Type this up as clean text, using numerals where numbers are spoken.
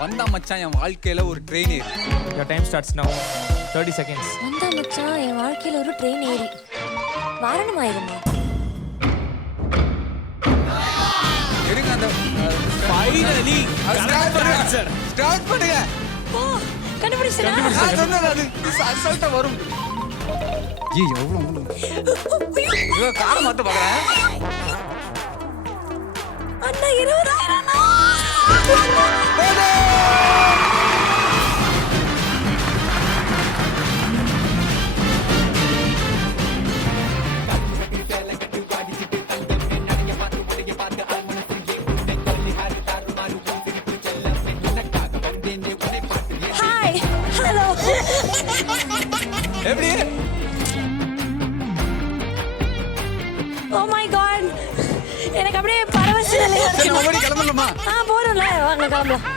வந்தா மச்சான் என் வாழ்க்கையில ஒரு ட்ரெயின் ஏறி. Your time starts now. 30 seconds. வந்தா மச்சான் என் வாழ்க்கையில ஒரு ட்ரெயின் ஏறி வாரணமாயிருமா? எடுங்க அந்த Finally. ஸ்டார்ட் பண்ணுங்க. ஓ கண்டுபிடிச்சனா? நான் சொன்னது அது அசல்ட்டா வரும். எவ்வளவு இவ காரை மாத்த பாக்குறேன். அண்ணா 20,000 ஹாய் ஹலோ எப்படி ஓ மை காட் எனக்கு அப்படியே பரவச நிலையா சரி இருக்கு. ஓடி கிளம்பலாமா? போறோம்ல வாங்க கிளம்பலாம்.